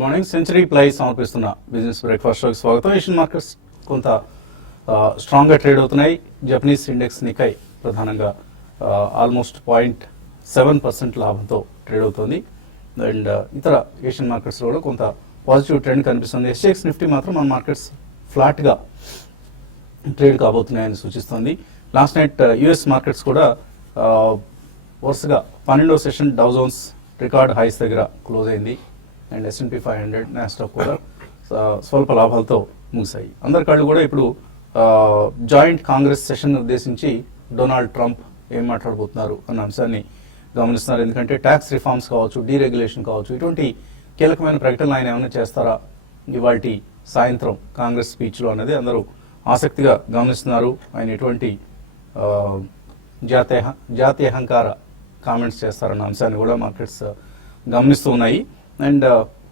Good morning. Century ply సమర్పిస్తున్న business breakfast షోకి స్వాగతం. ఏషియన్ మార్కెట్స్ కొంత స్ట్రాంగ్గా ట్రేడ్ అవుతున్నాయి. జపనీస్ ఇండెక్స్ నికై ప్రధానంగా ఆల్మోస్ట్ 0.7% లాభంతో ట్రేడ్ అవుతుంది. అండ్ ఇతర ఏషియన్ మార్కెట్స్లో కూడా కొంత పాజిటివ్ ట్రెండ్ కనిపిస్తుంది. ఎస్జీఎక్స్ నిఫ్టీ మాత్రం మన మార్కెట్స్ ఫ్లాట్గా ట్రేడ్ కాబోతున్నాయని సూచిస్తుంది. లాస్ట్ నైట్ యుఎస్ మార్కెట్స్ కూడా వరుసగా 12వ session Dow Jones record highs దగ్గర క్లోజ్ అయింది. అండ్ S&P 500 నాస్డాక్ కూడా స్వల్ప లాభాలతో ముగిశాయి. అందరి కళ్ళు కూడా ఇప్పుడు జాయింట్ కాంగ్రెస్ సెషన్ ఉద్దేశించి డొనాల్డ్ ట్రంప్ ఏం మాట్లాడబోతున్నారు అన్న అంశాన్ని గమనిస్తున్నారు. ఎందుకంటే ట్యాక్స్ రిఫార్మ్స్ కావచ్చు, డీరెగ్యులేషన్ కావచ్చు, ఇటువంటి కీలకమైన ప్రకటనలు ఆయన ఏమైనా చేస్తారా ఇవాల్టి సాయంత్రం కాంగ్రెస్ స్పీచ్లో అనేది అందరూ ఆసక్తిగా గమనిస్తున్నారు. ఆయన ఎటువంటి జాతీయహంకార కామెంట్స్ చేస్తారన్న అంశాన్ని కూడా మార్కెట్స్ గమనిస్తూ ఉన్నాయి. అండ్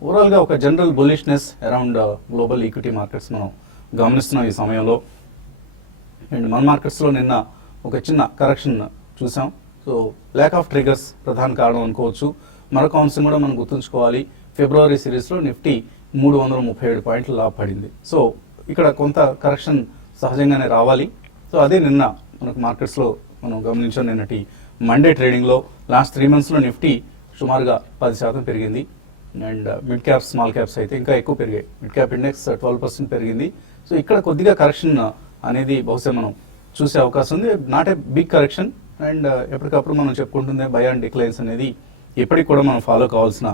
ఓవరాల్గా ఒక general bullishness around global equity markets మనం గమనిస్తున్నాం ఈ సమయంలో. అండ్ మన మార్కెట్స్లో నిన్న ఒక చిన్న కరెక్షన్ చూసాం. సో ల్యాక్ ఆఫ్ ట్రిగర్స్ ప్రధాన కారణం అనుకోవచ్చు. మరొక అంశం కూడా మనం గుర్తుంచుకోవాలి. ఫిబ్రవరి సిరీస్లో నిఫ్టీ 337 పాయింట్లు లాభపడింది. సో ఇక్కడ కొంత కరెక్షన్ సహజంగానే రావాలి. సో అదే నిన్న మనకు మార్కెట్స్లో మనం గమనించాం. నిన్నటి మండే ట్రేడింగ్లో లాస్ట్ 3 మంత్స్లో నిఫ్టీ సుమారుగా 10% పెరిగింది. And mid caps, small caps అయితే ఇంకా ఎక్కువ పెరిగాయి. మిడ్ క్యాప్ ఇండెక్స్ 12% పెరిగింది. సో ఇక్కడ కొద్దిగా కరెక్షన్ అనేది బహుశా మనం చూసే అవకాశం ఉంది. Not a big correction. And ఎప్పటికప్పుడు మనం చెప్పుకుంటుంది బై అండ్ డిక్లైన్స్ అనేది ఎప్పటికి కూడా మనం ఫాలో కావాల్సిన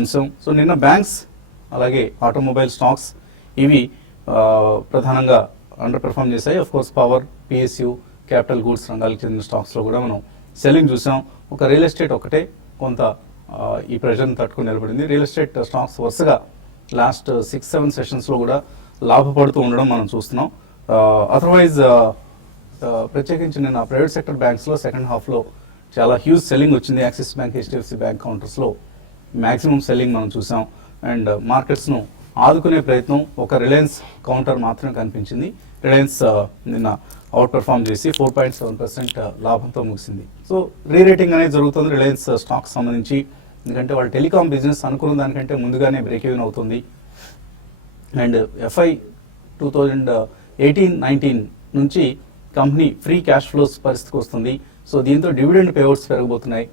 అంశం. సో నిన్న బ్యాంక్స్ అలాగే ఆటోమొబైల్ స్టాక్స్ ఇవి ప్రధానంగా అండర్ పెర్ఫామ్ చేశాయి. Of course power, PSU, capital goods రంగాలకు చెందిన స్టాక్స్లో కూడా మనం సెల్లింగ్ చూసాం. ఒక రియల్ ఎస్టేట్ ఒకటే కొంత ఈ ప్రెషర్ని తట్టుకుని నిలబడింది. రియల్ ఎస్టేట్ స్టాక్స్ వరుసగా లాస్ట్ 6-7 సెషన్స్లో కూడా లాభపడుతూ ఉండడం మనం చూస్తున్నాం. అదర్వైజ్ ప్రత్యేకించి నేను ప్రైవేట్ సెక్టర్ బ్యాంక్స్లో సెకండ్ హాఫ్లో చాలా హ్యూజ్ సెల్లింగ్ వచ్చింది. యాక్సిస్ బ్యాంక్, హెచ్డిఎఫ్సి బ్యాంక్ కౌంటర్స్లో మ్యాక్సిమం సెల్లింగ్ మనం చూసాం. అండ్ మార్కెట్స్ను ఆదుకునే ప్రయత్నం ఒక రిలయన్స్ కౌంటర్ మాత్రమే కనిపించింది. రిలయన్స్ నిన్న అవుట్ పెర్ఫామ్ చేసి 4.7% లాభంతో ముగిసింది. సో రీరేటింగ్ అనేది జరుగుతుంది రిలయన్స్ స్టాక్స్ సంబంధించి. ఎందుకంటే వాళ్ళు టెలికాం బిజినెస్ అనుకున్న దానికంటే ముందుగానే బ్రేక్ ఈవెన్ అవుతుంది. అండ్ FY 2018-19 నుంచి కంపెనీ ఫ్రీ క్యాష్ ఫ్లోస్ పరిస్థితికి వస్తుంది. సో దీంతో డివిడెండ్ పేఅవుట్స్ పెరగబోతున్నాయి.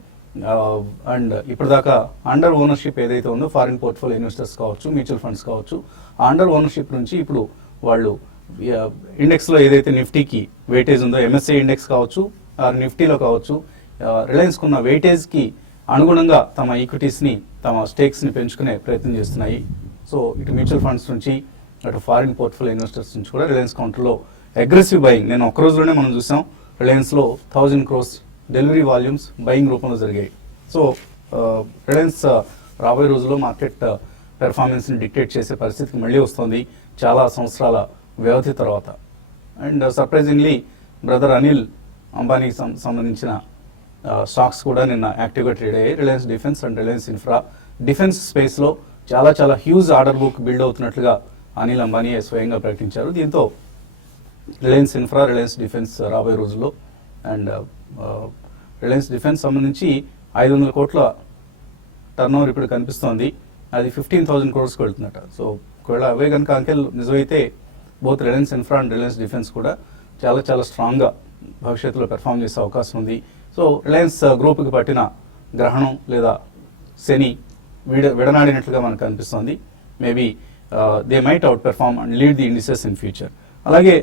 అండ్ ఇప్పటిదాకా అండర్ ఓనర్షిప్ ఏదైతే ఉందో ఫారిన్ పోర్ట్ఫోలియో ఇన్వెస్టర్స్ కావచ్చు, మ్యూచువల్ ఫండ్స్ కావచ్చు, ఆ అండర్ ఓనర్షిప్ నుంచి ఇప్పుడు వాళ్ళు ఇండెక్స్లో ఏదైతే నిఫ్టీకి వెయిటేజ్ ఉందో MSCI ఇండెక్స్ కావచ్చు, నిఫ్టీలో కావచ్చు, రిలయన్స్కు ఉన్న వెయిటేజ్కి అనుగుణంగా తమ ఈక్విటీస్ని, తమ స్టేక్స్ని పెంచుకునే ప్రయత్నం చేస్తున్నాయి. సో ఇటు మ్యూచువల్ ఫండ్స్ నుంచి అటు ఫారిన్ పోర్ట్ఫోలియో ఇన్వెస్టర్స్ నుంచి కూడా రిలయన్స్ కౌంటర్లో అగ్రెసివ్ బయింగ్ నేను ఒక్క రోజులోనే మనం చూసాం. రిలయన్స్లో 1000 crores డెలివరీ వాల్యూమ్స్ బయింగ్ రూపంలో జరిగాయి. సో రిలయన్స్ రాబోయే రోజుల్లో మార్కెట్ పెర్ఫార్మెన్స్ని డిక్టేట్ చేసే పరిస్థితికి మళ్ళీ వస్తుంది చాలా సంవత్సరాల వ్యవధి తర్వాత. అండ్ సర్ప్రైజింగ్లీ బ్రదర్ అనిల్ అంబానీకి సంబంధించిన స్టాక్స్ కూడా నిన్న యాక్టివ్గా ట్రేడ్ అయ్యాయి. Reliance defence and Reliance infra. Defence స్పేస్లో చాలా హ్యూజ్ ఆర్డర్ బుక్ బిల్డ్ అవుతున్నట్లుగా అనిల్ అంబానీ స్వయంగా ప్రకటించారు. దీంతో రిలయన్స్ ఇన్ఫ్రా, రిలయన్స్ డిఫెన్స్ రాబోయే రోజుల్లో అండ్ రిలయన్స్ డిఫెన్స్ సంబంధించి 500 కోట్ల టర్నోవర్ ఇప్పుడు కనిపిస్తోంది. అది 15,000 crores వెళ్తున్నట్ట. సో ఒకవేళ అవే కనుక అంకెల్ నిజమైతే both Reliance infra and Reliance defence కూడా చాలా స్ట్రాంగ్గా భవిష్యత్తులో పెర్ఫామ్ చేసే అవకాశం ఉంది. సో రిలయన్స్ గ్రూప్కి పట్టిన గ్రహణం లేదా శని విడనాడినట్లుగా మనకు కనిపిస్తోంది. Maybe they might out perform and lead the indices in future. అలాగే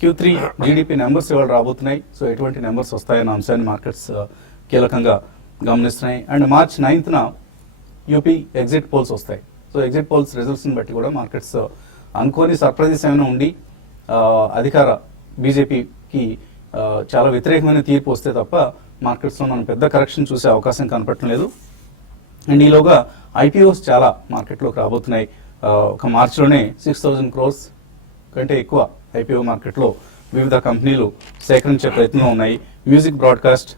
Q3 GDP నెంబర్స్ ఇవాళ రాబోతున్నాయి. సో ఎటువంటి నెంబర్స్ వస్తాయన్న అంశాన్ని మార్కెట్స్ కీలకంగా గమనిస్తున్నాయి. And March 9th UP exit polls వస్తాయి. సో ఎగ్జిట్ పోల్స్ రిజల్ట్స్ని బట్టి కూడా మార్కెట్స్ అనుకోని సర్ప్రైజెస్ ఏమైనా ఉండి అధికార బీజేపీకి చాలా వ్యతిరేకమైన తీర్పు వస్తే తప్ప మార్కెట్స్లో మనం పెద్ద కరెక్షన్ చూసే అవకాశం కనపడటం లేదు. అండ్ ఈలోగా IPOs చాలా మార్కెట్లోకి రాబోతున్నాయి. ఒక మార్చిలోనే 6,000 crores కంటే ఎక్కువ IPO మార్కెట్లో వివిధ కంపెనీలు సేకరించే ప్రయత్నంలో ఉన్నాయి. మ్యూజిక్ బ్రాడ్కాస్ట్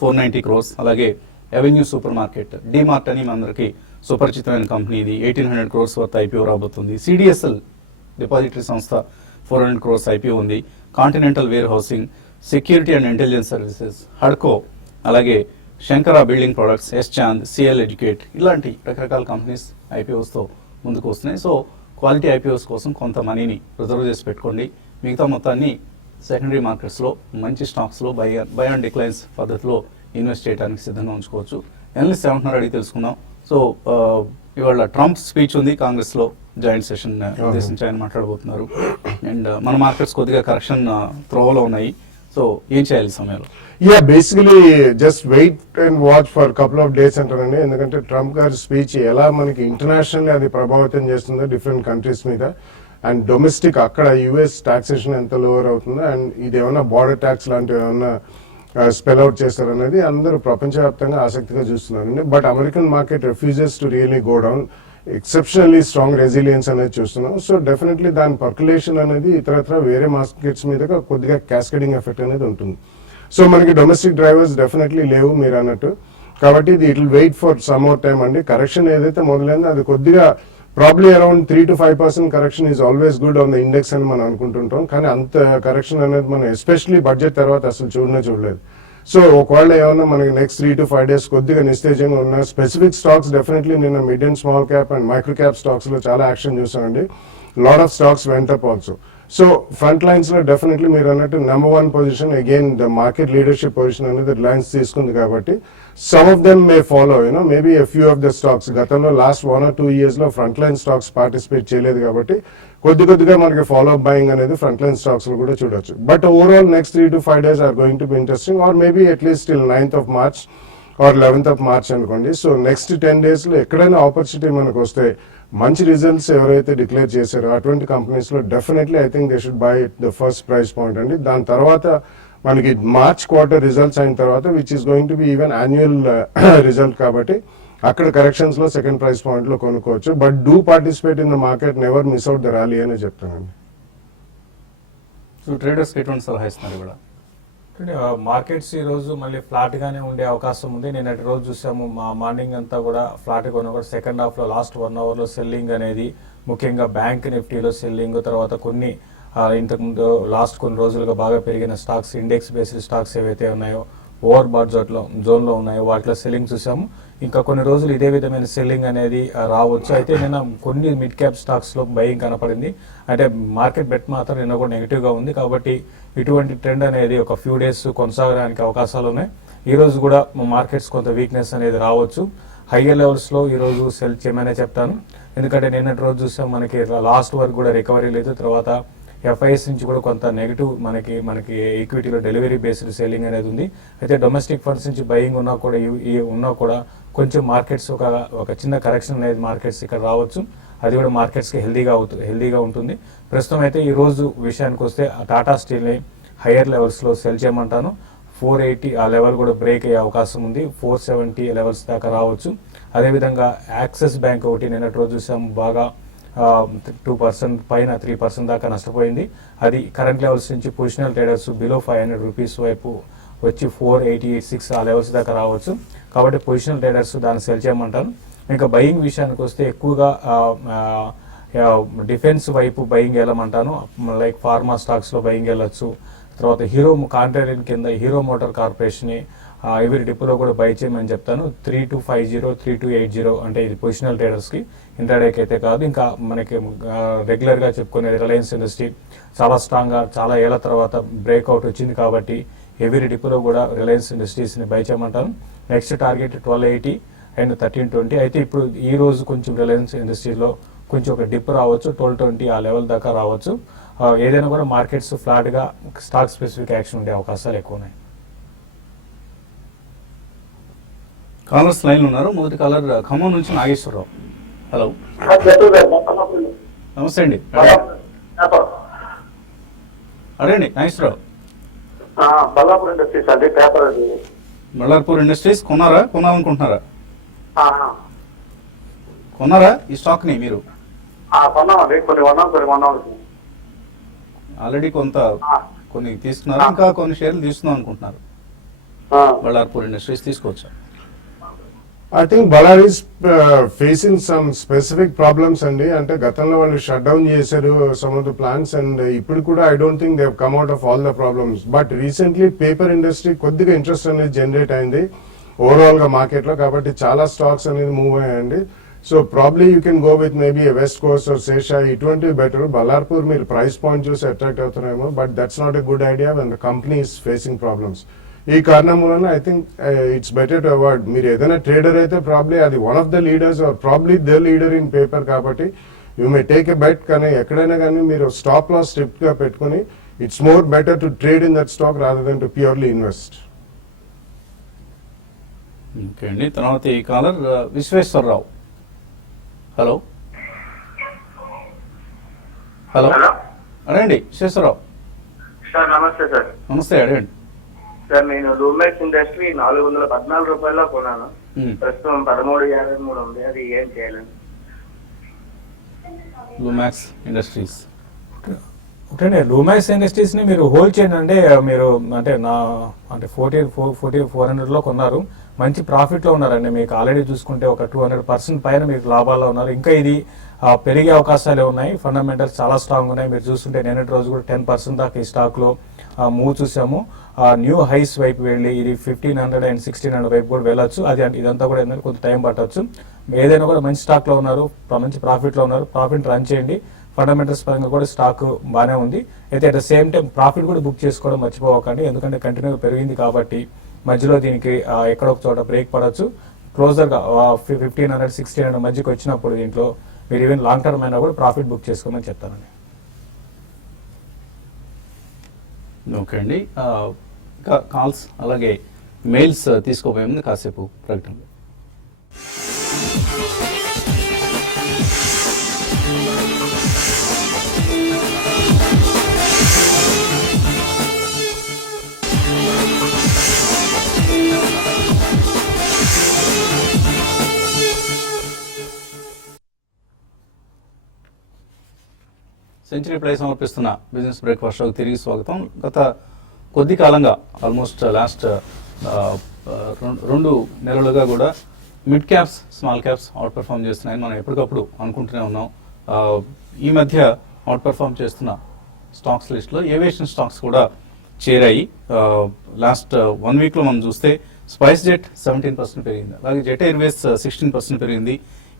490 crores, అలాగే ఎవెన్యూ సూపర్ మార్కెట్, డిమార్ట్ అని మనందరికీ సుపరిచితమైన కంపెనీ ఇది 1,800 crores వర్త్ IPO రాబోతుంది. CDSL డిపాజిటరీ సంస్థ 400 crores IPO ఉంది. Continental warehousing, security and intelligence services, హడ్కో, అలాగే Shankara building products, S Chand, CL educate ఇలాంటి రకరకాల కంపెనీస్ ఐపీఓస్తో ముందుకు వస్తున్నాయి. సో క్వాలిటీ ఐపీఓస్ కోసం కొంత మనీని రిజర్వ్ చేసి పెట్టుకోండి. మిగతా మొత్తాన్ని సెకండరీ మార్కెట్స్లో మంచి స్టాక్స్లో బై అండ్ డిక్లైన్స్ పద్ధతిలో ఇన్వెస్ట్ చేయడానికి సిద్ధంగా ఉంచుకోవచ్చు. ఎనలిస్ట్ ఏమంటున్నారు అడిగి తెలుసుకుందాం. సో ఇవాళ ట్రంప్ స్పీచ్ ఉంది కాంగ్రెస్లో, జాయింట్ సెషన్ ఉద్దేశించి ఆయన మాట్లాడబోతున్నారు. అండ్ మన మార్కెట్స్ కొద్దిగా కరెక్షన్ త్రోవలో ఉన్నాయి. సో ఏం చేయాలి ఈ సమయంలో? Basically just wait and watch for couple of days అంటారండి. ఎందుకంటే ట్రంప్ గారి స్పీచ్ ఎలా మనకి ఇంటర్నేషనల్ అది ప్రభావితం చేస్తుందో డిఫరెంట్ కంట్రీస్ మీద, అండ్ డొమెస్టిక్ అక్కడ యుఎస్ టాక్సేషన్ ఎంత లోవర్ అవుతుందో, అండ్ ఇది ఏమైనా బార్డర్ ట్యాక్స్ లాంటివి ఏమన్నా స్పెల్ అవుట్ చేస్తారనేది అందరూ ప్రపంచవ్యాప్తంగా ఆసక్తిగా చూస్తున్నారండి. But American market refuses to really go down, exceptionally strong resilience అనేది చూస్తున్నాం. సో డెఫినెట్లీ దాని పర్కులేషన్ అనేది ఇతరత్ర వేరే మార్కెట్స్ మీద కొద్దిగా క్యాస్కేడింగ్ ఎఫెక్ట్ అనేది ఉంటుంది. సో మనకి డొమెస్టిక్ డ్రైవర్స్ డెఫినెట్లీ లేవు మీరు అన్నట్టు. కాబట్టి ఇది it will wait for some more time అండి. కరెక్షన్ ఏదైతే మొదలైందో అది కొద్దిగా probably around 3 to 5% correction is always good on the index అని మనం అనుకుంటుంటాం. కానీ అంత కరెక్షన్ అనేది మనం ఎస్పెషలీ బడ్జెట్ తర్వాత అసలు చూడలేదు. సో ఒకవేళ ఏమన్నా మనకి నెక్స్ట్ 3 to 5 days కొద్దిగా నిస్తేజంగా ఉన్న స్పెసిఫిక్ స్టాక్స్ డెఫినెట్లీ నిన్న mid and small cap and micro cap stocks లో చాలా యాక్షన్ చూసామండి. Lot of stocks went up also. So front lines లో డెఫినెట్లీ మీరు అన్నట్టు number 1 position again the market leadership position అనేది రిలయన్స్ తీసుకుంది. కాబట్టి some of them May follow maybe a few of the stocks. గతంలో లాస్ట్ 1 or 2 years లో front line stocks participate చేయలేదు కాబట్టి కొద్దిగా మనకి ఫాలో అప్ బయింగ్ అనేది ఫ్రంట్ లైన్ స్టాక్స్ లో కూడా చూడొచ్చు. But overall next 3 to 5 days are going to be interesting, or maybe at least till 9th of March or 11th of March అనుకోండి. So next 10 days లో ఎక్కడైనా ఆపర్చునిటీ మనకు వస్తే మంచి రిజల్ట్స్ ఎవరైతే డిక్లేర్ చేశారో అటువంటి కంపెనీస్ లో definitely I think they should buy the first price point అండి. దాని తర్వాత మనకి మార్చ్ క్వార్టర్ రిజల్ట్స్ అయిన తర్వాత which is going to be even annual result కాబట్టి అక్కడ కరెక్షన్స్ లో సెకండ్ ప్రైస్ పాయింట్ లో కొనుక్కోవచ్చు. But do participate in the market, never miss out the rally అని చెప్తానండి. సో ట్రేడర్స్ ఎటువంటి సలహా ఇస్తున్నారు కూడా? మార్కెట్స్ ఈ రోజు మళ్ళీ ఫ్లాట్ గానే ఉండే అవకాశం ఉంది. నిన్నటి రోజు చూసాము మార్నింగ్ అంతా కూడా ఫ్లాట్ గా ఉన్నా కూడా సెకండ్ హాఫ్ లో లాస్ట్ 1 hour లో సెల్లింగ్ అనేది, ముఖ్యంగా బ్యాంక్ నిఫ్టీలో సెల్లింగ్, తర్వాత కొన్ని ఇంతకుముందు లాస్ట్ కొన్ని రోజులుగా బాగా పెరిగిన స్టాక్స్, ఇండెక్స్ బేస్డ్ స్టాక్స్ ఏవైతే ఉన్నాయో ఓవర్ బాట్ జోన్ లో ఉన్నాయో వాటిలో సెల్లింగ్ చూసాము. ఇంకా కొన్ని రోజులు ఇదే విధమైన సెల్లింగ్ అనేది రావచ్చు. అయితే నిన్న కొన్ని మిడ్ క్యాప్ స్టాక్స్ లో బయింగ్ కనపడింది. అంటే మార్కెట్ బెట్ మాత్రం నిన్న కూడా నెగిటివ్ గా ఉంది. కాబట్టి ఇటువంటి ట్రెండ్ అనేది ఒక ఫ్యూ డేస్ కొనసాగడానికి అవకాశాలు ఉన్నాయి. ఈ రోజు కూడా మార్కెట్స్ కొంత వీక్నెస్ అనేది రావచ్చు. హయ్యర్ లెవెల్స్ లో ఈ రోజు సెల్ చేయమనే చెప్తాను. ఎందుకంటే నిన్నటి రోజు చూసాం మనకి లాస్ట్ వరకు కూడా రికవరీ లేదు. తర్వాత ఎఫ్ఐఎస్ నుంచి కూడా కొంత నెగిటివ్ మనకి ఈక్విటీలో డెలివరీ బేస్డ్ సెల్లింగ్ అనేది ఉంది. అయితే డొమెస్టిక్ ఫండ్స్ నుంచి బయింగ్ ఉన్నా కూడా కొంచెం మార్కెట్స్ ఒక చిన్న కరెక్షన్ అనేది మార్కెట్స్ ఇక్కడ రావచ్చు. అది కూడా మార్కెట్స్కి హెల్దీగా ఉంటుంది. ప్రస్తుతం అయితే ఈ రోజు విషయానికి వస్తే టాటా స్టీల్ని హయ్యర్ లెవెల్స్లో సెల్ చేయమంటాను. 480 ఆ లెవెల్ కూడా బ్రేక్ అయ్యే అవకాశం ఉంది. 470 లెవెల్స్ దాకా రావచ్చు. అదేవిధంగా యాక్సిస్ బ్యాంక్ ఒకటి నిన్నటి రోజు చూసాము బాగా 2% పైన 3% దాకా నష్టపోయింది. అది కరెంట్ లెవెల్స్ నుంచి పొజిషనల్ ట్రేడర్స్ బిలో 500 రూపీస్ వైపు వచ్చి 486 ఆ లెవెల్స్ దాకా రావచ్చు. కాబట్టి పొజిషనల్ ట్రేడర్స్ దాన్ని సెల్ చేయమంటాను. ఇంకా బయింగ్ విషయానికి వస్తే ఎక్కువగా డిఫెన్స్ వైపు బయింగ్ వెళ్ళమంటాను. లైక్ ఫార్మా స్టాక్స్లో బయింగ్ వెళ్ళొచ్చు. తర్వాత హీరో కాంట్రాక్ట్ కింద హీరో మోటార్ కార్పొరేషన్ ఎవరి డిపోలో కూడా బై చేయమని చెప్తాను. 3250 3280 అంటే ఇది పొజిషనల్ ట్రేడర్స్కి, ఇంట్రాడేకి అయితే కాదు. ఇంకా మనకి రెగ్యులర్గా చెప్పుకునేది రిలయన్స్ ఇండస్ట్రీ చాలా స్ట్రాంగ్గా చాలా ఏళ్ల తర్వాత బ్రేక్అవుట్ వచ్చింది కాబట్టి ఎవరి డిపోలో కూడా రిలయన్స్ ఇండస్ట్రీస్ని బై చేయమంటాను. Next target 1280 and 1320. అయితే ఇప్పుడు ఈ రోజు కొంచెం రిలయన్స్ ఇండస్ట్రీలో కొంచెం ఒక డిప్ రావచ్చు, 1220 ఆ లెవెల్ దాకా రావచ్చు. ఏదైనా కూడా మార్కెట్స్ ఫ్లాట్గా స్టాక్ స్పెసిఫిక్ యాక్షన్ ఉండే అవకాశాలు ఎక్కువ ఉన్నాయి. కాలర్స్ లైన్ ఉన్నారు. మొదటి కాలర్ ఖమ్మం నుంచి నాగేశ్వరరావు. హలో, నమస్తే అండి. అదేండి నాగేశ్వరరావు. బల్లార్పూర్ ఇండస్ట్రీస్ కొనాలనుకుంటున్నారా? కొన్నారా ఈ స్టాక్ ని మీరు? ఆల్రెడీ కొన్ని తీసుకున్నారు, ఇంకా కొన్ని షేర్లు తీసుకుందాం అనుకుంటున్నారు. బల్లార్పూర్ ఇండస్ట్రీస్ తీసుకోవచ్చా? I think Ballari is facing some specific problems అండి. అంటే గతంలో వాళ్ళు షట్ డౌన్ చేశారు some of the plants, and ఇప్పుడు కూడా I don't think they come out of all the problems. But recently paper industry కొద్దిగా ఇంట్రెస్ట్ అనేది జనరేట్ అయింది. ఓవరాల్ గా మార్కెట్ లో. కాబట్టి చాలా స్టాక్స్ అనేది మూవ్ అయ్యాయండి. So probably you can go with maybe West Coast or Sesha, ఇటువంటివి బెటర్. బల్లార్పూర్ మీరు ప్రైస్ పాయింట్ చూసి అట్రాక్ట్ అవుతున్నారేమో, but that's not a good idea when the company is facing problems. ఈ కారణం వలన I think it's better to avoid. మీరు ఏదైనా trader అయితే ప్రాబ్లీ అది one of the leaders or probably the leader in paper, కాబట్టి you may take a bet. కానీ ఎక్కడైనా కానీ మీరు స్టాప్ లాస్ స్ట్రిక్ట్ గా పెట్టుకుని it's more better to trade in that stock rather then to purely invest. Okay అండి, తర్వాత ఈ caller Visweswararao. Hello hello hello అడండి విశ్వేశ్వరరావు. సార్ నమస్తే సార్. నమస్తే, అడగండి. సార్ నేను లూమెక్స్ ఇండస్ట్రీ 414 రూపాయల్లో కొన్నాను. ప్రస్తుతం 13.53 ఉంది. అది ఏం చేయాలండి? Lumax industries. ఒకటే లూమాక్స్ ఇండస్ట్రీస్ ని మీరు హోల్డ్ చేయండి. అంటే మీరు అంటే 400 లో కొన్నారు, మంచి ప్రాఫిట్ లో ఉన్నారండి. మీకు ఆల్రెడీ చూసుకుంటే ఒక 200% పైన మీకు లాభాల్లో ఉన్నారు. ఇంకా ఇది పెరిగే అవకాశాలే ఉన్నాయి. ఫండమెంటల్స్ చాలా స్ట్రాంగ్ ఉన్నాయి. మీరు చూస్తుంటే నిన్నటి రోజు కూడా 10% దాకా ఈ స్టాక్ లో మూవ్ చూసాము. న్యూ హైస్ వైపు వెళ్ళి ఇది 1500 అండ్ 1600 వైపు కూడా వెళ్ళొచ్చు. అది ఇదంతా కూడా ఏంటంటే కొంత టైం పట్టవచ్చు. ఏదైనా కూడా మంచి స్టాక్ లో ఉన్నారు, మంచి ప్రాఫిట్ లో ఉన్నారు. ప్రాఫిట్ రన్ చేయండి. ఫండమెంటల్స్ పరంగా కూడా స్టాక్ బాగానే ఉంది. అయితే at the same time profit కూడా బుక్ చేసుకోవడం మర్చిపోకండి. ఎందుకంటే కంటిన్యూగా పెరిగింది కాబట్టి మధ్యలో దీనికి ఎక్కడో ఒక చోట బ్రేక్ పడవచ్చు. క్లోజర్గా 1500, 1600 మధ్యకి వచ్చినప్పుడు దీంట్లో మీరు ఈవెన్ లాంగ్ టర్మ్ అయినా కూడా ప్రాఫిట్ బుక్ చేసుకోమని చెప్తానండి. ఓకే అండి, ఇంకా కాల్స్ అలాగే మెయిల్స్ తీసుకోబోయే ముందు కాసేపు ప్రకటనలు. సెంచరీ ప్లే సమర్పిస్తున్న బిజినెస్ బ్రేక్ఫాస్ట్ షోకి తిరిగి స్వాగతం. గత కొద్ది కాలంగా ఆల్మోస్ట్ లాస్ట్ 2 నెలలుగా కూడా mid caps, small caps out perform చేస్తున్నాయని మనం ఎప్పటికప్పుడు అనుకుంటూనే ఉన్నాం. ఈ మధ్య అవుట్ పెర్ఫామ్ చేస్తున్న స్టాక్స్ లిస్ట్లో ఏవియేషన్ స్టాక్స్ కూడా చేరాయి. లాస్ట్ 1 వీక్లో మనం చూస్తే స్పైస్ జెట్ 17% పెరిగింది, అలాగే జెట్ ఎయిర్వేస్ 16% పెరిగింది.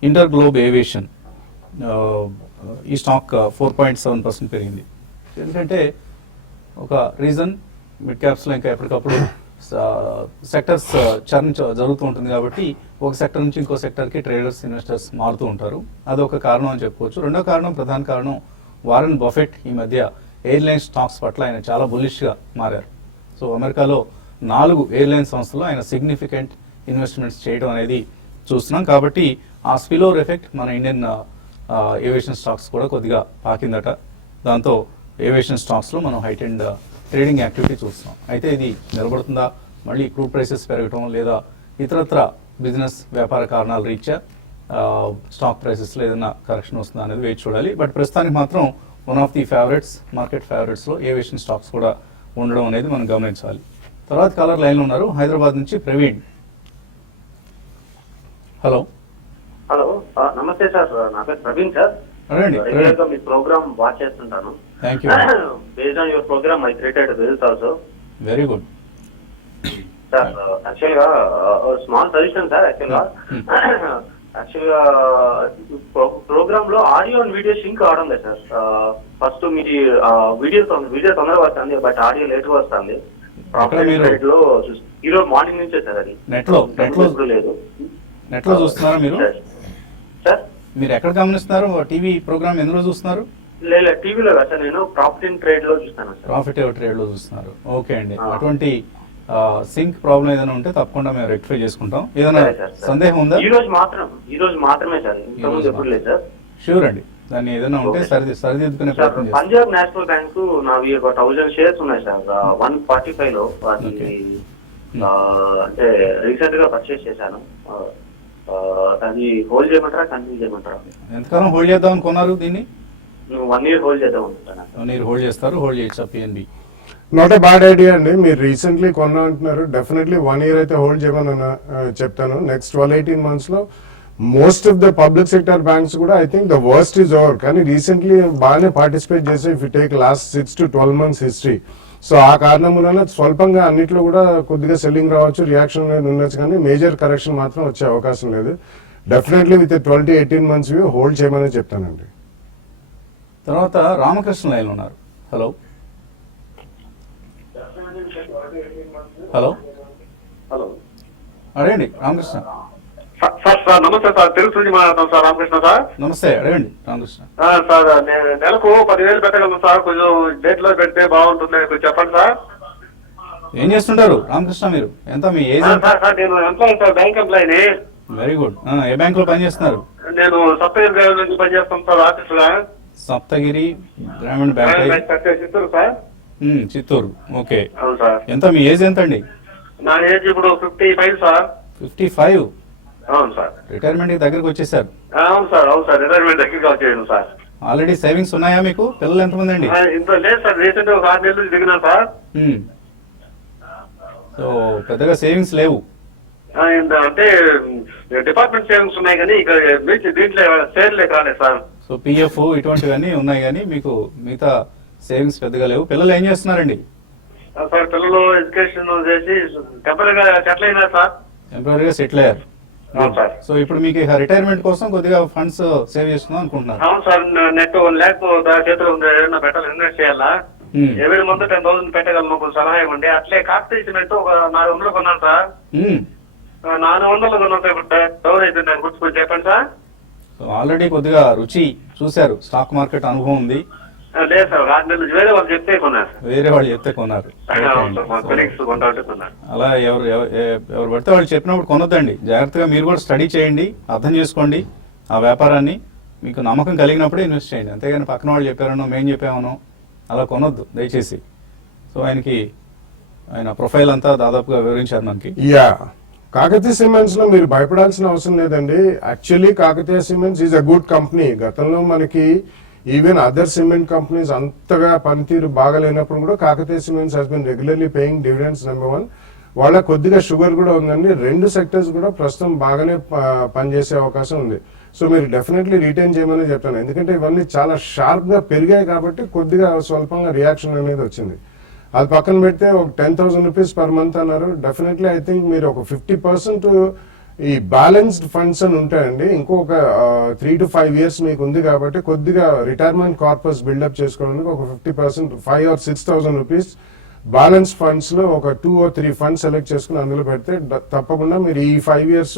ఇంటర్ గ్లోబ్ ఏవియేషన్ ఈ స్టాక్ 4.7% పెరిగింది. ఎందుకంటే ఒక రీజన్ మిడ్ క్యాప్స్లో ఇంకా ఎప్పటికప్పుడు సెక్టర్స్ చర్న్ జరుగుతూ ఉంటుంది కాబట్టి ఒక సెక్టర్ నుంచి ఇంకో సెక్టర్కి ట్రేడర్స్, ఇన్వెస్టర్స్ మారుతూ ఉంటారు. అదొక కారణం అని చెప్పుకోవచ్చు. రెండో కారణం, ప్రధాన కారణం, వారెన్ బఫెట్ ఈ మధ్య ఎయిర్లైన్ స్టాక్స్ పట్ల ఆయన చాలా బులిష్గా మారారు. సో అమెరికాలో 4 ఎయిర్లైన్ సంస్థలు ఆయన సిగ్నిఫికెంట్ ఇన్వెస్ట్మెంట్స్ చేయడం అనేది చూస్తున్నాం. కాబట్టి ఆ స్పిల్ ఓవర్ ఎఫెక్ట్ మన ఇండియన్ ఏవియేషన్ స్టాక్స్ కూడా కొద్దిగా పాకిందట. దాంతో ఏవియేషన్ స్టాక్స్లో మనం హైట్ అండ్ ట్రేడింగ్ యాక్టివిటీ చూస్తున్నాం. అయితే ఇది నిలబడుతుందా, మళ్ళీ క్రూడ్ ప్రైసెస్ పెరగటం లేదా ఇతరత్ర బిజినెస్ వ్యాపార కారణాల రీత్యా స్టాక్ ప్రైసెస్లో ఏదైనా కరెక్షన్ వస్తుందా అనేది వేచి చూడాలి. బట్ ప్రస్తుతానికి మాత్రం one of the favourites, market ఫేవరెట్స్లో ఏవియేషన్ స్టాక్స్ కూడా ఉండడం అనేది మనం గమనించాలి. తర్వాత కాలర్ లైన్లో ఉన్నారు, హైదరాబాద్ నుంచి ప్రవీణ్. హలో హలో నమస్తే సార్. నా పేరు ప్రవీణ్ సార్. రెగ్యులర్ గా మీ ప్రోగ్రామ్ వాచ్ చేస్తుంటాను. Thank you. Based on your program I created wealth also. Very good sir. Actual గా స్మాల్ సజెషన్ సార్. యాక్చువల్ గా ప్రోగ్రామ్ లో ఆడియో అండ్ వీడియో సింక్ అవడం లేదు సార్. ఫస్ట్ మీ వీడియో తొందరగా వస్తుంది, బట్ ఆడియో లేట్ గా వస్తుంది. ప్రాఫిట్ లో ఈ రోజు మార్నింగ్ నుంచే సార్. అది నెట్ లో చూస్తున్నారా మీరు? సార్ మీరు ఎక్కడ గమనిస్తున్నారు? టీవీ ప్రోగ్రామ్ ఎందులో చూస్తున్నారు? లేదు టీవీలో కాదు సార్, నేను ప్రాఫిట్ అండ్ ట్రేడ్ లో చూస్తాను సార్. ప్రాఫిట్ అండ్ ట్రేడ్ లో చూస్తున్నారు. ఓకే అండి. అటువంటి సింక్ ప్రాబ్లం ఏదైనా ఉంటే తప్పకుండా మేము రెక్టిఫై చేసుకుంటాం. ఏదైనా సందేహం ఉందా? ఈ రోజు మాత్రమే సార్, ఇంతకుముందు ఎప్పుడు లేదు సార్. షూర్ అండి, దాన్ని ఏదైనా ఉంటే సరిదిద్దుకునే ప్రయత్నం చేస్తాం. పంజాబ్ నేషనల్ బ్యాంక్ నావి ఒక 1000 షేర్స్ ఉన్నాయి సార్. 145 లో అంటే రీసెంట్ గా పర్చేస్ చేశాను. అది హోల్డ్ చేయమంటారా, కంటిన్యూ చేయమంటారా? ఎంతకాలం హోల్డ్ చేద్దాం అనుకున్నారు దీన్ని? 1 year హోల్డ్ చేద్దాం అనుకుంటున్నాను. 1 year హోల్డ్ చేస్తారు. హోల్డ్ చేయొచ్చా PNB? Not a bad idea అండి. మీరు రీసెంట్లీ కొన్నా అంటున్నారు, డెఫినెట్లీ 1 year అయితే హోల్డ్ చేయమని చెప్తాను. నెక్స్ట్ 12-18 months లో most of the public sector banks కూడా I think the worst is over. కానీ రీసెంట్లీ బాగానే పార్టిసిపేట్ చేసి if you take last 6 to 12 months history so ఆ కారణం వలన స్వల్పంగా అన్నిట్లో కూడా కొద్దిగా సెల్లింగ్ రావచ్చు, రియాక్షన్ అనేది ఉండొచ్చు, కానీ మేజర్ కరెక్షన్ మాత్రం వచ్చే అవకాశం లేదు. Definitely with 12-18 months view hold చేయమని చెప్తానండి. తర్వాత రామకృష్ణ లైన్ ఉన్నారు. హలో హలో హలో అడగండి రామకృష్ణ. సార్ నమస్తే సార్, తెలుసు నుంచి మాట్లాడతాం సార్. రామకృష్ణ సార్. నమస్తే, అడగండి రామకృష్ణ. సార్ నేను నెలకు 10,000 పెట్టగలను సార్, కొంచెం డేట్ లో పెడితే బాగుంటుంది, కొంచెం చెప్పండి సార్. ఏం చేస్తుంటారు రామకృష్ణ మీరు? ఎంత మీ ఏజ్? సార్ నేను ఎంప్లాయీ సార్, బ్యాంక్ ఎంప్లాయీని. Very good. ఏ బ్యాంక్ లో పనిచేస్తున్నారు? నేను సప్తగిరి గ్రామం నుంచి పనిచేస్తాను సార్, ఆఫీస్ లో. సప్తగిరి గ్రామీణ bank, Chittoor sir. Chittoor. Okay. అవును సార్. ఎంత మీ ఏజ్ ఎంత అండి? నా ఏజ్ ఇప్పుడు 55 సార్. 55. అవును సార్. రిటైర్మెంట్ దగ్గరకు వచ్చేసారు. అవును సార్, అవును సార్, రిటైర్మెంట్ దగ్గరికి వచ్చేయండి సార్. ఆల్రెడీ సేవింగ్స్ ఉన్నాయా మీకు? పిల్లలు ఎంతమంది అండి? ఇంత లేదు సార్, రీసెంట్ ఒక 6 నెలలు దిగినా సార్. సో పెద్దగా సేవింగ్స్ లేవు. అంటే డిపార్ట్మెంట్ సేవింగ్స్ ఉన్నాయి కానీ ఇక దీంట్లో సేర్లే కాలేదు సార్. సో పిఎఫ్ ఇటువంటివన్నీ ఉన్నాయి కానీ మీకు మిగతా సేవింగ్స్ పెద్దగా లేవు. పిల్లలు ఏం చేస్తున్నారండి? సార్ పిల్లలు ఎడ్యుకేషన్ చేసి టెంపరీగా సెటిల్ అయినా సార్. టెంపరీగా సెటిల్ అయ్యారు. అవును సార్. సో ఇప్పుడు మీకు రిటైర్మెంట్ కోసం కొద్దిగా ఫండ్స్ సేవ్ చేసుకుందాం అనుకుంటున్నారు. అవును సార్, నెట్ 1 lakh చేతిలో ఉంది, ఏదైనా పెట్టాలి, ఇన్వెస్ట్ చేయాలా. ఎవరి ముందు 10,000 పెట్టగలను, ఒక సలహా ఇవ్వండి. అట్లే కాకతీయ సిమెంట్ ఒక 400 కొన్నాను సార్. 400 కొన్నాను సార్, ఇప్పుడు డౌన్ అయిపోయింది, దాని గురించి కొంచెం చెప్పండి సార్. సో ఆల్రెడీ కొద్దిగా రుచి చూశారు, స్టాక్ మార్కెట్ అనుభవం ఉంది. లేదు సార్, 6 నెలలు వేరే వాళ్ళు చెప్తే కొన్నారు సార్. వేరే వాళ్ళు చెప్తే కొన్నారు. అవును సార్, మా కొలీగ్స్ కొంటా ఉంటే కొన్నారు. అలా ఎవరు పడితే వాళ్ళు చెప్పినప్పుడు కొనొద్దండి. జాగ్రత్తగా మీరు కూడా స్టడీ చేయండి, అర్థం చేసుకోండి ఆ వ్యాపారాన్ని. మీకు నమ్మకం కలిగినప్పుడే ఇన్వెస్ట్ చేయండి, అంతేగాని పక్కన వాళ్ళు చెప్పారనో మేము చెప్పామనో అలా కొనొద్దు దయచేసి. సో ఆయన ప్రొఫైల్ అంతా దాదాపుగా వివరించారు మనకి. యా, కాకతీయ సిమెంట్స్ లో మీరు భయపడాల్సిన అవసరం లేదండి. Actually Kakatiya cements is a good company. గతంలో మనకి ఈవెన్ అదర్ సిమెంట్ కంపెనీస్ అంతగా పనితీరు బాగాలేనప్పుడు కూడా Kakatiya cements has been regularly paying dividends. Number 1, వాళ్ళ కొద్దిగా షుగర్ కూడా ఉందండి. 2 సెక్టర్స్ కూడా ప్రస్తుతం బాగానే పనిచేసే అవకాశం ఉంది. సో మీరు డెఫినెట్లీ రిటైన్ చేయమని చెప్తాను, ఎందుకంటే ఇవన్నీ చాలా షార్ప్ గా పెరిగాయి కాబట్టి కొద్దిగా స్వల్పంగా రియాక్షన్ అనేది వచ్చింది. అది పక్కన పెడితే ఒక 10,000 రూపీస్ పర్ మంత్ అన్నారు. డెఫినెట్లీ ఐ థింక్ మీరు ఒక 50% ఈ బ్యాలెన్స్డ్ ఫండ్స్ అని ఉంటాయండి. ఇంకొక 3 to 5 years మీకు ఉంది కాబట్టి కొద్దిగా రిటైర్మెంట్ కార్పస్ బిల్డప్ చేసుకోవడానికి ఒక 50%, 5,000 or 6,000 రూపీస్ బ్యాలెన్స్ ఫండ్స్ లో ఒక 2 or 3 ఫండ్స్ సెలెక్ట్ చేసుకుని అందులో పెడితే తప్పకుండా మీరు ఈ 5 years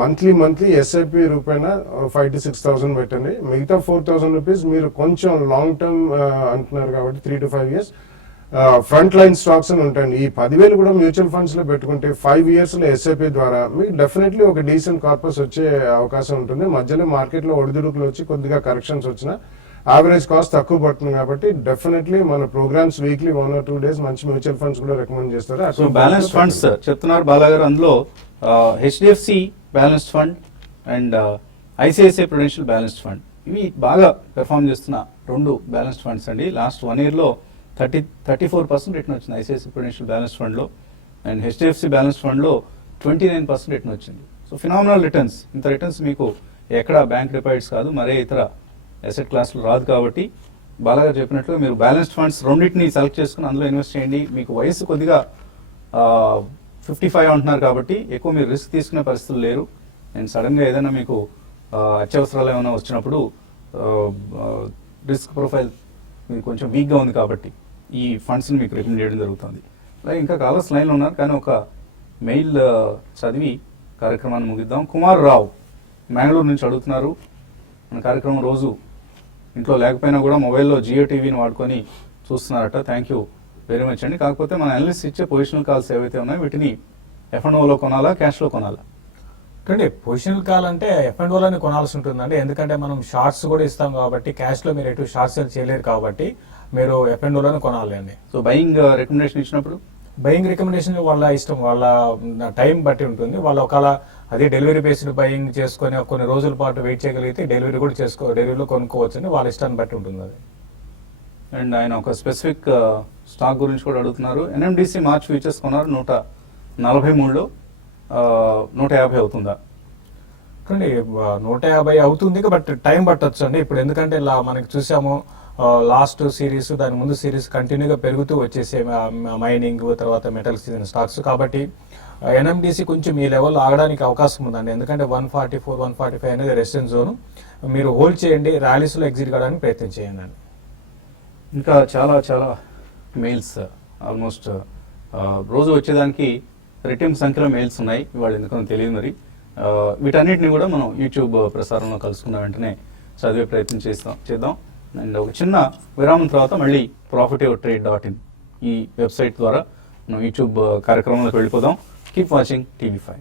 మంత్లీ ఎస్ఐపి రూపాయన 5,000 to 6,000 పెట్టండి. మిగతా 4,000 రూపీస్ మీరు కొంచెం లాంగ్ టర్మ్ అంటున్నారు కాబట్టి 3 to 5 years front line stocks అని ఉంటాయండి. ఈ 10,000 కూడా మ్యూచువల్ ఫండ్స్ లో పెట్టుకుంటే 5 years లో ఎస్ఐపి ద్వారా మీకు డెఫినెట్లీ ఒక డీసెంట్ కార్పస్ వచ్చే అవకాశం ఉంటుంది. మధ్యలో మార్కెట్ లో ఒడిదుడుకులు వచ్చి కొద్దిగా కరెక్షన్స్ వచ్చినా యావరేజ్ కాస్ట్ తక్కువ పడుతుంది కాబట్టి డెఫినెట్లీ మన ప్రోగ్రామ్స్ వీక్లీ 1 or 2 days మంచి మ్యూచువల్ ఫండ్స్ కూడా రికమెండ్ చేస్తారు. సో బ్యాలెన్స్ ఫండ్స్ చెప్తున్నారు బాలాగారు. అందులో HDFC balanced fund and ICICI Prudential balanced fund, ఇవి బాగా పెర్ఫామ్ చేస్తున్న 2 బ్యాలెన్స్డ్ ఫండ్స్ అండి. లాస్ట్ 1 year లో 34% రిటర్న్ వచ్చింది ఐసిఐసిఐ ప్రుడెన్షియల్ బ్యాలెన్స్డ్ ఫండ్లో. అండ్ హెచ్డిఎఫ్సి బ్యాలెన్స్డ్ ఫండ్లో 29% రిటర్న్ వచ్చింది. So phenomenal returns. ఇంత రిటర్న్స్ మీకు ఎక్కడ బ్యాంక్ డిపాజిట్స్ కాదు, మరే ఇతర అసెట్ క్లాస్లో రాదు. కాబట్టి బాలాగారు చెప్పినట్లుగా మీరు బ్యాలెన్స్డ్ ఫండ్స్ రెండింటిని సెలెక్ట్ చేసుకుని అందులో ఇన్వెస్ట్ చేయండి. మీకు వయసు కొద్దిగా 55 అంటున్నారు కాబట్టి ఎక్కువ మీరు రిస్క్ తీసుకునే పరిస్థితులు లేరు. అండ్ సడన్గా ఏదైనా మీకు అత్యవసరాలు ఏమైనా వచ్చినప్పుడు రిస్క్ ప్రొఫైల్ మీకు కొంచెం వీక్గా ఉంది కాబట్టి ఈ ఫండ్స్ని మీకు రికమెండ్ చేయడం జరుగుతుంది. అలాగే ఇంకా కాలర్స్ లైన్లో ఉన్నారు, కానీ ఒక మెయిల్ చదివి కార్యక్రమాన్ని ముగిద్దాం. కుమార్ రావు మ్యాంగ్లూరు నుంచి అడుగుతున్నారు, మన కార్యక్రమం రోజు ఇంట్లో లేకపోయినా కూడా మొబైల్లో జియో టీవీని వాడుకొని చూస్తున్నారట. థ్యాంక్ యూ వెరీ మచ్ అండి. కాకపోతే మన అనలిస్ట్ ఇచ్చే పొజిషనల్ కాల్స్ ఏవైతే ఉన్నాయో వీటిని F&Oలో కొనాలా, క్యాష్లో కొనాలా? అంటే పొజిషనల్ కాల్ అంటే F&Oలోనే కొనాల్సి ఉంటుందండి. ఎందుకంటే మనం షార్ట్స్ కూడా ఇస్తాం కాబట్టి క్యాష్లో మీరు ఎటు షార్ట్ సేల్ చేయలేరు కాబట్టి మీరు F&Oలోనే కొనాలి అండి. సో బయింగ్ రికమెండేషన్ ఇచ్చినప్పుడు బయింగ్ రికమెండేషన్ వాళ్ళ ఇష్టం, వాళ్ళ టైం బట్టి ఉంటుంది. వాళ్ళు ఒకవేళ అదే డెలివరీ బేస్డ్ బయింగ్ చేసుకొని కొన్ని రోజుల పాటు వెయిట్ చేయగలిగితే డెలివరీ కూడా డెలివరీలో కొనుక్కోవచ్చు అండి. వాళ్ళ ఇష్టాన్ని బట్టి ఉంటుంది అది. అండ్ ఆయన ఒక స్పెసిఫిక్ స్టాక్ గురించి కూడా అడుగుతున్నారు. ఎన్ఎండిసి మార్చ్ ఫ్యూచర్స్ కొన్నారు 143లో, 150 అవుతుందా? కానీ 150 అవుతుంది, బట్ టైం పట్టొచ్చు అండి. ఇప్పుడు ఎందుకంటే ఇలా మనకి చూసాము లాస్ట్ సిరీస్ దాని ముందు సిరీస్ కంటిన్యూగా పెరుగుతూ వచ్చేసే మైనింగ్ తర్వాత మెటల్స్ స్టాక్స్. కాబట్టి ఎన్ఎండిసి కొంచెం ఈ లెవెల్ ఆగడానికి అవకాశం ఉందండి, ఎందుకంటే 144, 145 అనేది రెసిస్టెన్స్ జోన్. మీరు హోల్డ్ చేయండి, ర్యాలీస్లో ఎగ్జిట్ కావడానికి ప్రయత్నం చేయండి అండి. ఇంకా చాలా చాలా మెయిల్స్ ఆల్మోస్ట్ రోజు వచ్చేదానికి రెట్టింపు సంఖ్యలో మెయిల్స్ ఉన్నాయి, ఇవాళ ఎందుకో తెలియదు మరి. వీటన్నిటిని కూడా మనం యూట్యూబ్ ప్రసారంలో కలుసుకున్న వెంటనే చదివే ప్రయత్నం చేద్దాం. అండ్ ఒక చిన్న విరామం తర్వాత మళ్ళీ profityourtrade.in ఈ వెబ్సైట్ ద్వారా మనం యూట్యూబ్ కార్యక్రమంలోకి వెళ్ళిపోదాం. Keep watching TV5.